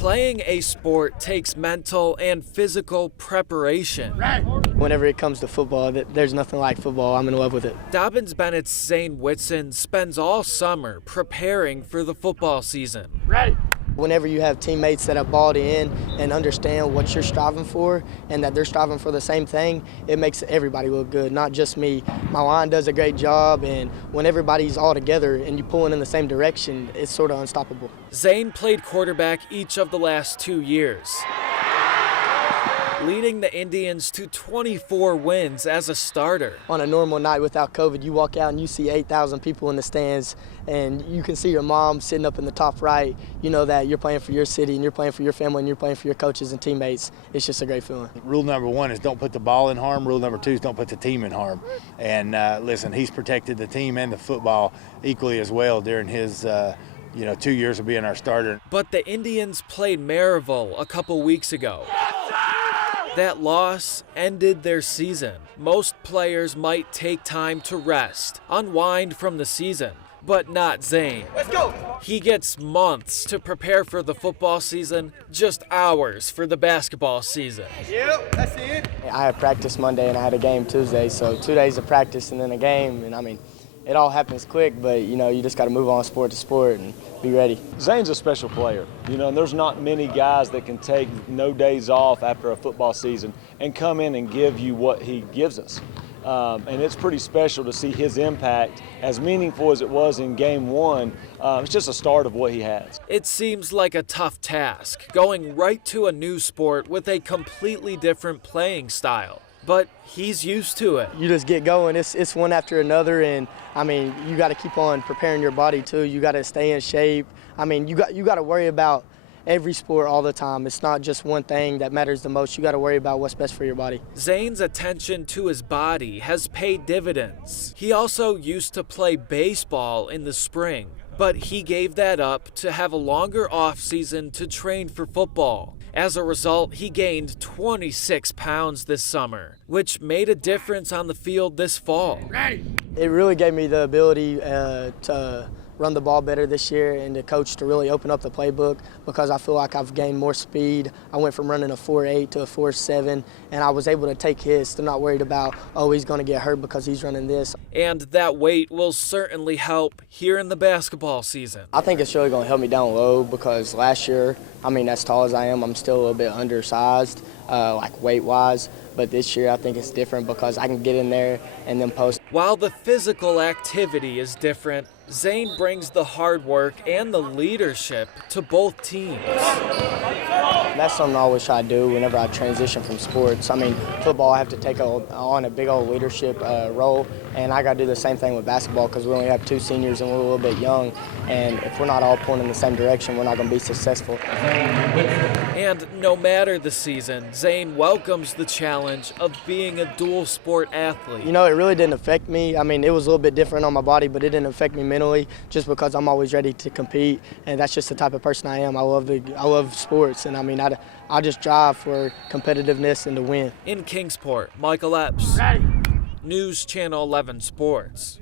Playing a sport takes mental and physical preparation. Whenever it comes to football, there's nothing like football. I'm in love with it. Dobyns-Bennett's Zane Whitson spends all summer preparing for the football season. Whenever you have teammates that have bought in and understand what you're striving for and that they're striving for the same thing, it makes everybody look good, not just me. My line does a great job, and when everybody's all together and you're pulling in the same direction, it's sort of unstoppable. Zane played quarterback each of the last 2 years, leading the Indians to 24 wins as a starter. On a normal night without COVID, you walk out and you see 8,000 people in the stands, and you can see your mom sitting up in the top right. You know that you're playing for your city and you're playing for your family and you're playing for your coaches and teammates. It's just a great feeling. Rule number 1 is don't put the ball in harm. Rule number 2 is don't put the team in harm. And listen, he's protected the team and the football equally as well during his 2 years of being our starter. But the Indians played Maryville a couple weeks ago. That loss ended their season. Most players might take time to rest, unwind from the season, but not Zane. Let's go! He gets months to prepare for the football season, just hours for the basketball season. Yep, that's it. I had practice Monday and I had a game Tuesday, so 2 days of practice and then a game, and it all happens quick, but you just got to move on sport to sport and be ready. Zane's a special player, and there's not many guys that can take no days off after a football season and come in and give you what he gives us. And it's pretty special to see his impact, as meaningful as it was in game 1. It's just a start of what he has. It seems like a tough task, going right to a new sport with a completely different playing style. But he's used to it. You just get going. It's one after another, and you got to keep on preparing your body too. You got to stay in shape. You got to worry about every sport all the time. It's not just one thing that matters the most. You got to worry about what's best for your body. Zane's attention to his body has paid dividends. He also used to play baseball in the spring, but he gave that up to have a longer off season to train for football. As a result, he gained 26 pounds this summer, which made a difference on the field this fall. It really gave me the ability to run the ball better this year and the coach to really open up the playbook, because I feel like I've gained more speed. I went from running a 4.8 to a 4.7, and I was able to take hits. They're not worried about, oh, he's going to get hurt because he's running this. And that weight will certainly help here in the basketball season. I think it's really going to help me down low, because last year, as tall as I am, I'm still a little bit undersized, weight-wise. But this year I think it's different because I can get in there and then post. While the physical activity is different, Zane brings the hard work and the leadership to both teams. That's something I always try to do whenever I transition from sports. Football, I have to take on a big old leadership role, and I got to do the same thing with basketball because we only have 2 seniors and we're a little bit young, and if we're not all pulling in the same direction, we're not going to be successful. And no matter the season, Zane welcomes the challenge of being a dual sport athlete. It really didn't affect me. It was a little bit different on my body, but it didn't affect me mentally, just because I'm always ready to compete, and that's just the type of person I am. I love sports, and I just drive for competitiveness and to win. In Kingsport, Michael Epps, News Channel 11 Sports.